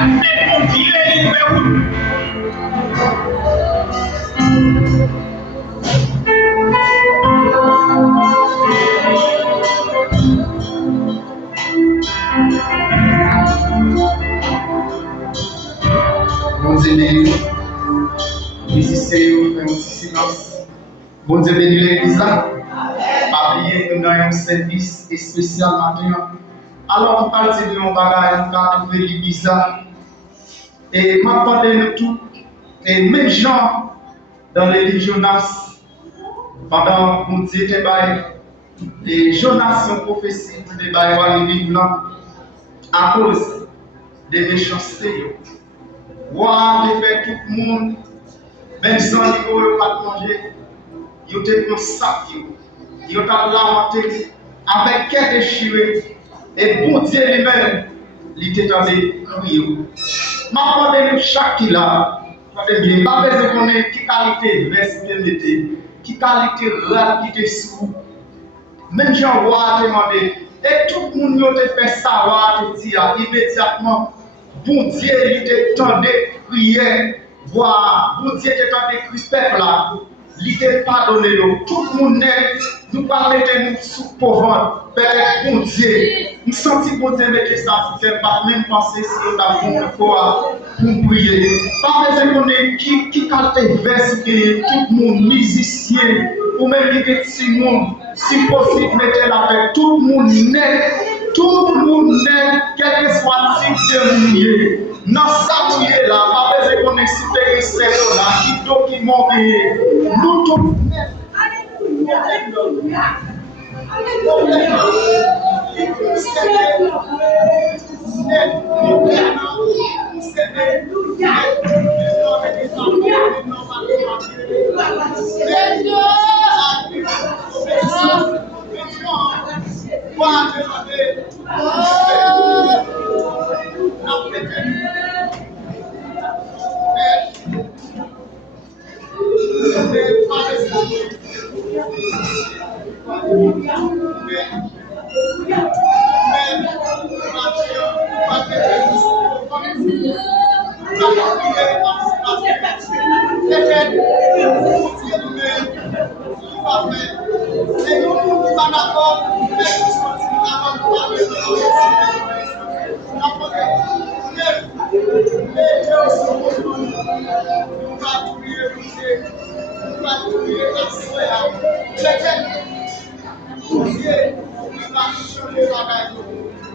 Bon Dieu béni, musiciens, fait un petit silence. Bon Dieu béni l'église là. Pas oublier nous dans un service spécial matin. Alors on parle de mon bagage, on va trouver l'église là. Et m'attendez nous tout. Et même gens dans le livre Jonas, pendant qu'on dit que les Jonas sont prophéties pour les dans le livre là, à cause des méchancetés. Voir les faire tout le monde, même sans niveau, pas manger, ils ont été consacrés, ils ont lamenté avec quel déchiré, et bon Dieu lui-même, il était en train de crier. Ma demande chaque qui là, bien, pas besoin de connaître qui qualité veste qu'il mettait, qui qualité rap qui était sous. Même j'en vois demander, et tout le monde a fait savoir, te dire immédiatement. Bon Dieu, il était temps de prier, voir, bon Dieu était temps de crier, peuple là, il était pardonné, tout le monde nous parlait de nous sous pauvre, Père, bon Dieu, nous sentons bon Dieu mettre ça, ne fait pas même penser si on a fait pour prier. Pas besoin de connaître qui qualité verse qui tout le monde, musicien, ou même les petits monde, si possible, mettez la avec tout le monde net. Tout le monde net, quel que soit le type de mouillé, dans sa mouillé là, pas besoin qu'on ait super cerveau là, qui document nous tous net. Alléluia.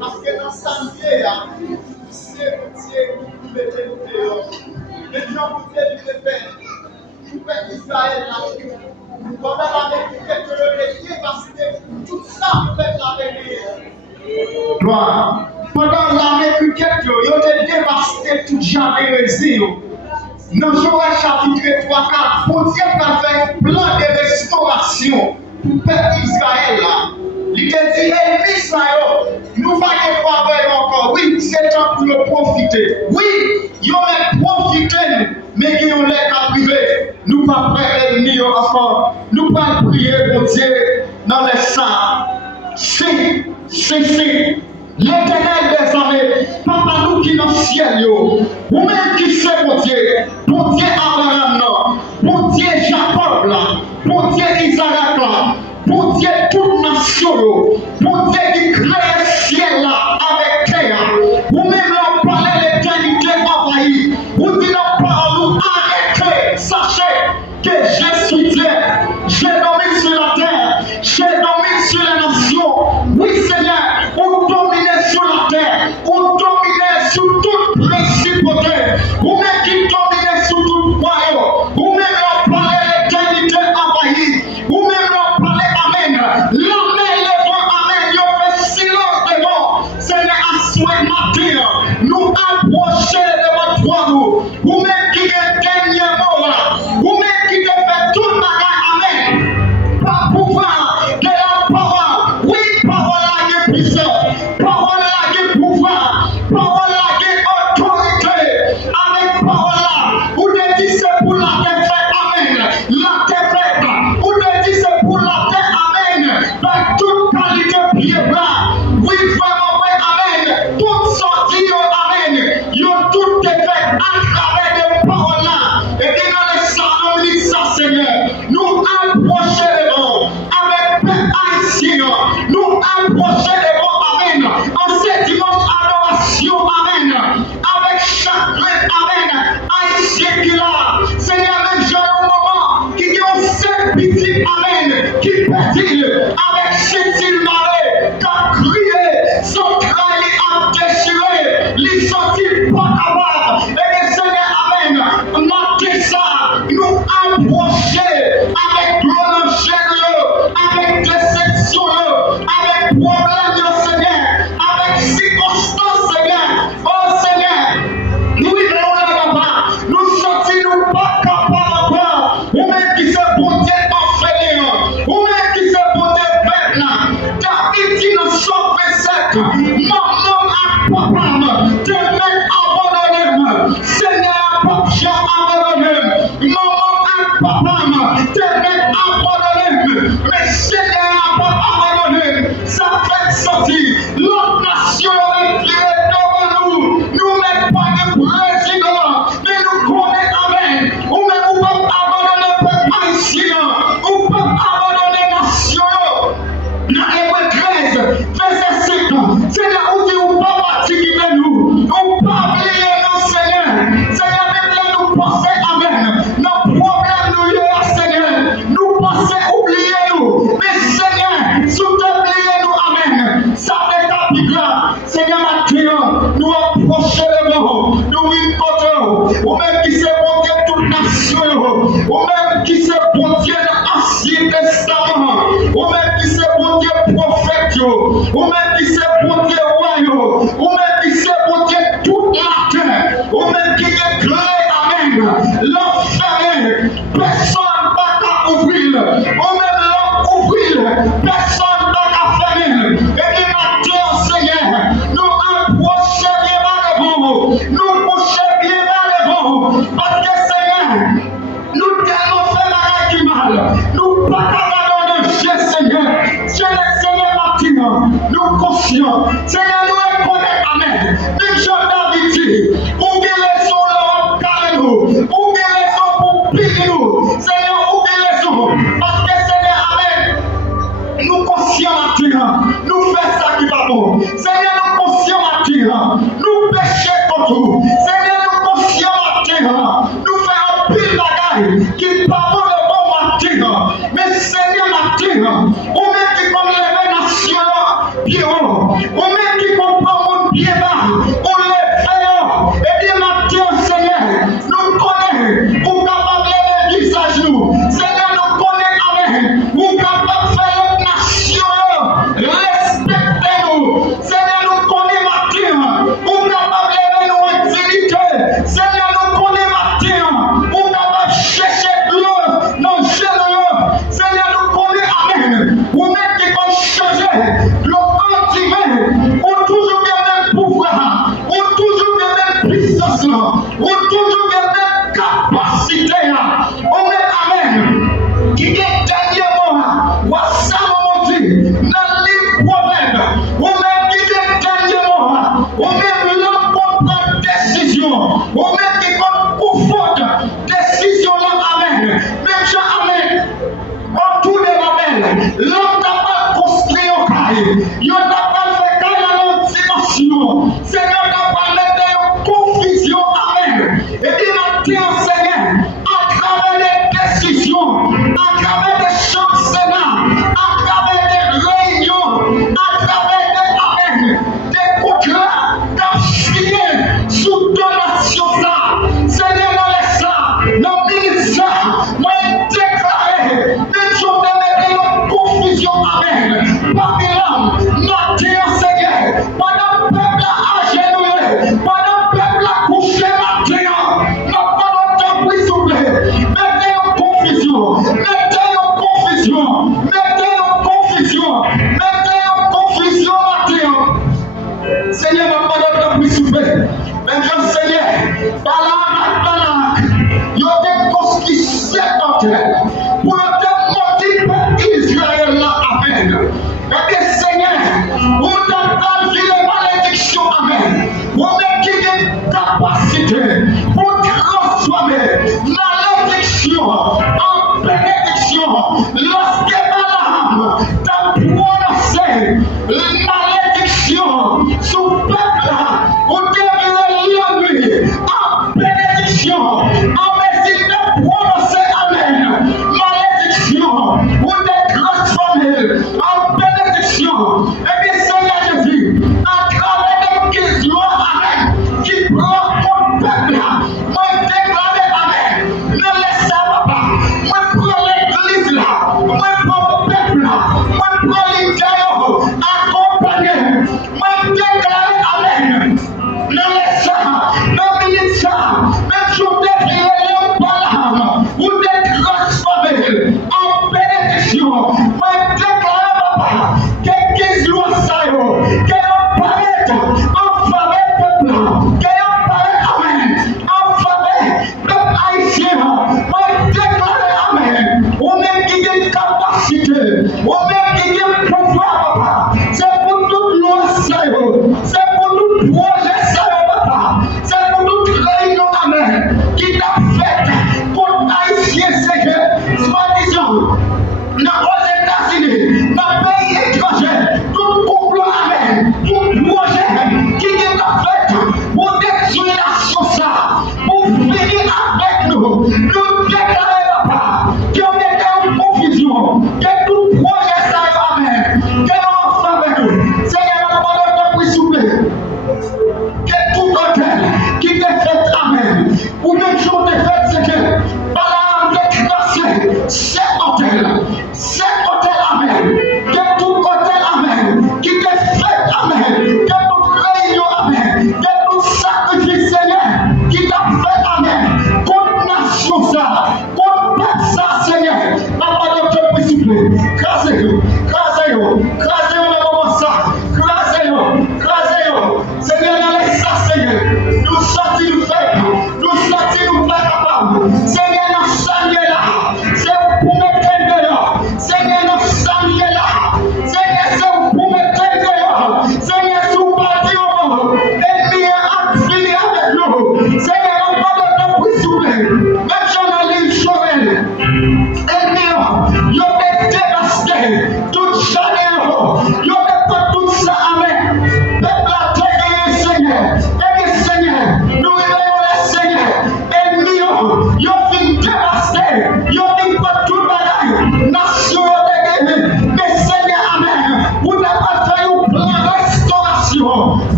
Parce que dans sa vie, c'est vous mettez nous dehors. Les gens vous disent de faire. Vous faites Israël là. Pendant l'année que le dévaster, tout ça vous faites la venir. Gloire. Pendant l'année que vous avez dévasté tout jamais réussi. Dans Joël chapitre 3-4, pour Dieu a fait un plan de restauration pour le peuple d'Israël là. Il te dit, hey, Israël, nous ne allons pas faire encore. Oui, c'est temps pour nous profiter. Oui, ils ont profité, mais qui ont l'air à priver. Nous ne pouvons pas faire l'ennemi encore. Nous ne pouvons pas prier pour Dieu dans les saints. C'est. L'éternel des armées, papa nous qui dans le ciel, ou même qui sait mon Dieu Abraham, mon Dieu Jacob, mon Dieu Isaac, mon Dieu toute nation, mon Dieu qui crée le ciel là avec terre, ou même on parlait l'éternité envahie, ou dit non parole, arrêtez, sachez que je suis Dieu, j'ai dormi sur la terre, j'ai dormi sur les nations, oui Seigneur, on domine sur la terre, on domine sur toute principauté, ou même qui domine sur tout royaume, ou même on parlait l'éternité envahie, ou même on parlait Amen. L'amen, le vent, Amen, il fait silence devant. Seigneur, à soi matin, nous approcher de votre trône, ou même qui est dernier mot là, ou même qui te fait tout le bagage, Amen. Par pouvoir de la parole, oui, parole là qui est puissante, parole là qui est pouvoir, parole là qui est autorité, avec parole là, ou de dire c'est pour la terre fait, Amen, la terre faite, ou de dire c'est pour la terre, Amen, dans toute qualité pied bas, oui, vraiment, oui, Amen, toute sortie, Amen, yo tout qui pétille avec chétil marée, qui crié, son trahi a déchiré, les sentit pas capable. Et le Seigneur, Amen, marquez ça, nous approcher avec l'honneur, avec déception, avec problème, Seigneur, avec circonstances, Seigneur. Oh Seigneur, nous vivons là-bas, nous sentis-nous pas capables encore, ou même qui se bon Dieu enfermé, ou même qui se bon Dieu bête là, David dit dans son verset, maman à papa, te met abandonné, Seigneur, papa, abandonné, maman à papa, te met abandonné, mais Seigneur, papa, abandonné, ça fait sortir l'autre nation qui est devant nous, nous mettons pas de président, mais nous connaissons Amen, ou même nous pouvons abandonner le peuple haïtien, ou pouvons abandonner la nation. Dans Hébreux 13, verset 5, Seigneur, où dit ou pas fatiguer nous, ou pas oublier nous, Seigneur. Seigneur, même là nous pensons, Amen. Nos problèmes nous y est, Seigneur. Nous pensons oublier nous. Mais Seigneur, si tu oublies nous, Amen. Ça fait ta pigla. Seigneur, maintenant, nous approchons le mot. Nous vivons, ou même qui s'est bon Dieu toute nation, ou même qui s'est bon Dieu dans l'Ancien Testament, ou même qui s'est bon Dieu prophète, ou même qui s'est bon Dieu roi, ou même qui s'est bon Dieu toute la terre, ou même qui est créé, Amen. L'enfermé, personne ne va ouvrir, ou même l'ouvrir, personne ne va fermer. Et bien maintenant, Seigneur, nous approchons bien devant vous, nous couchons bien devant vous, parce que Seigneur, nous tellement fait la qui mal, nous pas capables de faire, Seigneur. Seigneur maintenant, nous conscients, Seigneur, nous reconnaissons, Amen. Même Jean David dit, ou bien laissons l'homme carré nous, ou bien laissons pour piller nous, Seigneur, ou bien laissons, parce que Seigneur, Amen, nous conscients maintenant, nous faisons ça qui va bon. Seigneur, nous conscients maintenant, nous péchons contre vous. Seigneur, nous conscients maintenant, nous faisons un pile bagaille qui parle le bon matin. Mais Seigneur, maintenant, ou même qui comme les nations, bien, ou même qui comme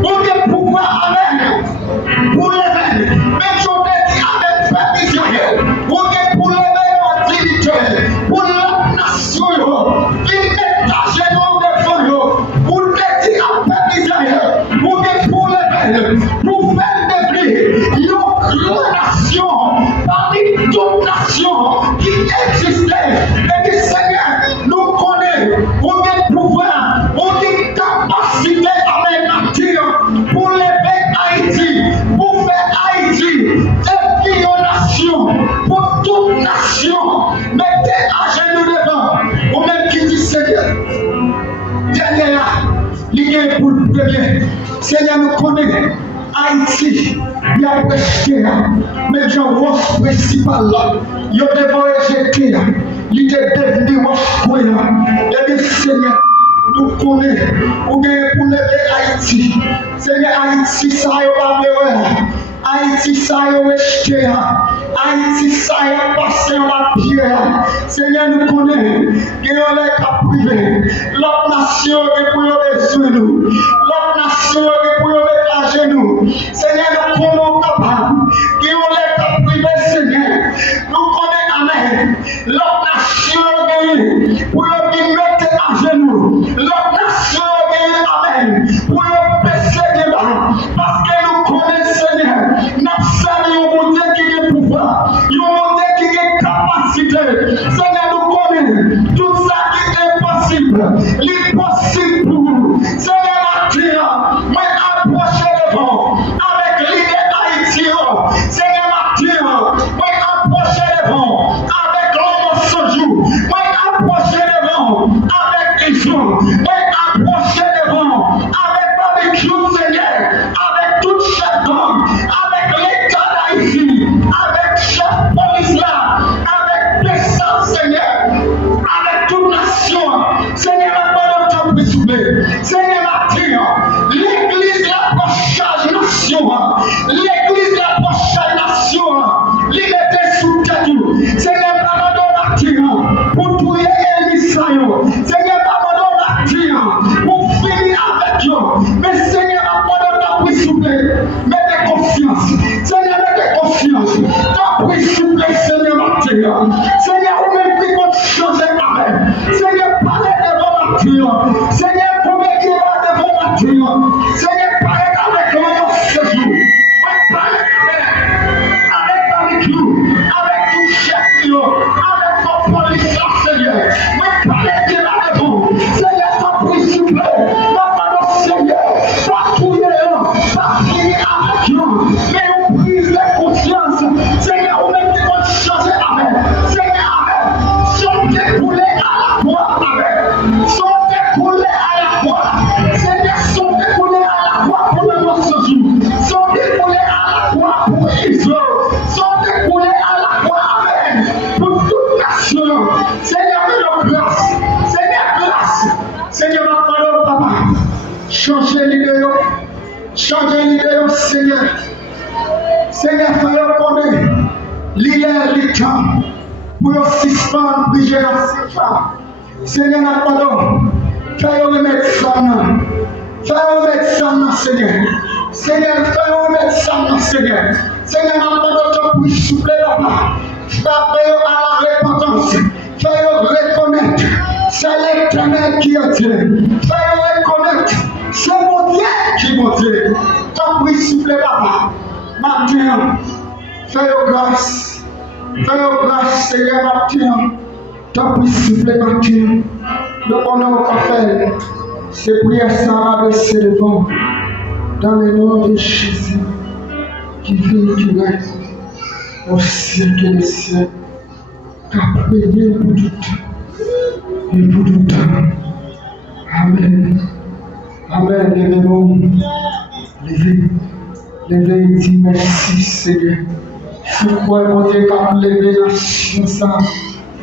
Ou de pouvoir avec pour lever. Même si on dit avec peuple Israël. Ou de pour lever nos dignité. Pour la nation. Qui met à genoux devant nous. Ou de dire à peuple Israël. Ou de pour lever. Pour faire devenir une grande nation. Parmi toutes nations qui existaient. Et que Seigneur nous connaît. Ou de pouvoir. Ou de capacité à nature pour lever Haïti, pour faire Haïti des nations, pour toute nation. Mettez à genoux devant, ou même qui dit Seigneur. Dernière, l'idée pour le premier. Seigneur nous connaît. Haïti, il y a prêché, mais j'ai un principal là. Il y a des rejetés, il est devenu un et le Seigneur nous connaît, ou bien pour lever Haïti. Seigneur, Haïti, ça y est, Haïti, ça y est, Haïti, ça y est, passé en la pierre. Seigneur, nous connaît, qu'il y a les privés. L'autre nation est pour besoin de nous. L'autre nation est pour mettre à genoux. Seigneur, nous connaissons capable. Qu'il y a les privés, Seigneur. Nous connaissons, Amen. L'autre nation est pour mettre à genoux. L'autre nation est, Amen. Pour baisser les bras. Parce que nous connaissons, Seigneur. Nous savons un Dieu qui a pouvoir. Un Dieu qui a capacité. Seigneur, nous connaissons tout ça qui est possible. L'impossible pour nous. Seigneur, moi approcher devant avec l'idée Haïti. Seigneur, moi approcher devant avec l'homme sans jour. Moi approcher devant avec Ison. Moi approcher devant avec barbecue, Seigneur. Avec toute chef d'homme. Avec l'État d'Haïti. Avec chef police là. Avec personne, Seigneur. Avec toute nation. Seigneur, Seigneur, l'église la prochaine nation, l'église la prochaine nation, liberté sous tête. Seigneur, pardonne pour tout Élissaïo. Seigneur, pardonne pour finir avec eux. Mais Seigneur, pardonne s'il vous plaît. Mettez confiance. Seigneur, mettez confiance. T'as pris s'il vous plaît, Seigneur, Seigneur, vous mettez votre chose avec. Seigneur, parlez devant Mathieu. Seigneur, Seigneur, parlez avec l'homme ce jour. Parlez avec nous, avec tout chef, avec ton police, Seigneur. Parlez avec vous. Seigneur, t'as pris s'il vous plaît. Seigneur, pas tout pas finir avec nous. Mais on prise de conscience. Seigneur, on met votre chance avec. Seigneur, avec. Sont découlés à la croix avec. Sont découlés à la croix. Seigneur, sont découlés à la croix pour le monde ce jour. Sont découlés à la croix pour Israël. Sont découlés à la croix avec. Pour toute nation. Seigneur, mets grâce. Seigneur, grâce. Seigneur, ma parole, papa. Changez l'idée. Changez l'idée, Seigneur. Seigneur, fais-le connaître. L'île, temps. Pour suspendre, briser la séquence. Seigneur, ma parole. Fais-le remettre ça. Fais-le remettre ça, Seigneur. Seigneur, fais-le remettre ça, Seigneur. Seigneur, ma parole, pour souffler là-bas. Fais-le à la repentance. Fais-le reconnaître. C'est l'Éternel qui est Dieu. Fais-le reconnaître. C'est mon Dieu qui est mon Dieu. T'as pris souffler là-bas. Maintenant, fais-le grâce. Fais-le grâce, Seigneur, maintenant. T'as pris souffler maintenant. Donc on a encore fait. C'est prière ça abaisser devant. Dans le nom de Jésus. Qui vit, qui reste. Au siècle des siècles. T'as prié pour tout temps. Et pour tout temps. Amen. Amen. Levez-nous. Levez. Levez et dis merci, Seigneur. Sur quoi bon Dieu qu'a levé la chance.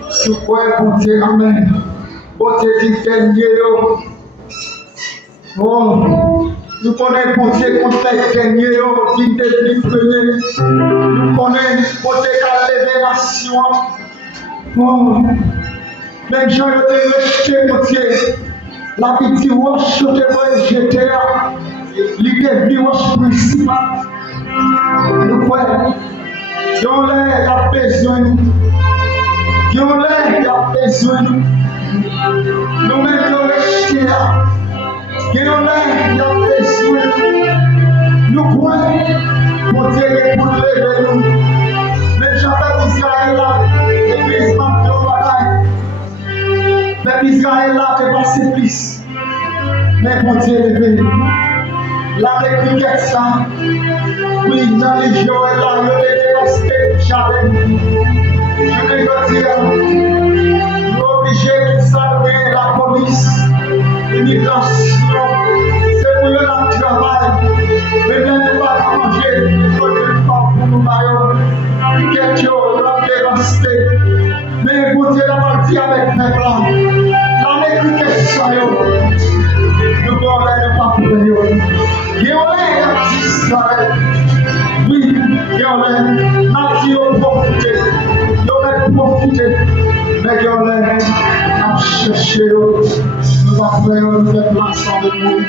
Sur quoi bon Dieu, Amen. Bon Dieu qui fait mieux. Oh, nous connaissons bon Dieu qu'on fait gagner, qui devient premier. Nous connaissons bon Dieu qui a levé la nation. Oh, même gens ont été rejetés, mon Dieu. La petite roche, je te vois jeter. L'idée de roche principale. Nous croyons. Yon lè y a besoin nous. Yon lè y a besoin nous. Nous mêmes yon rejeté là. Yon lè y a besoin nous. Nous croyons pour Dieu et pour lever nous. Mais j'avais Israël là, l'église m'a fait bagaille. Mais Israël là fait passer plus. Mais pour Dieu lever nous. La répliquette ça. Oui, dans les jours là, il y a des dévastés, j'avais. Je vais te dire, nous sommes obligés de saluer la police, l'immigration, c'est pour le travail. Mais nous ne pas manger, nous ne pouvons pas pour nous bailler. Quelque chose, nous avons dévasté. Mais vous Dieu l'a dit avec mes plans. La réplication, nous devons aller pas pour eux. Il y a un Israël. Oui, il y a un profiter. Il y a profiter. Mais il y a un chercher. Nous avons fait place avec nous.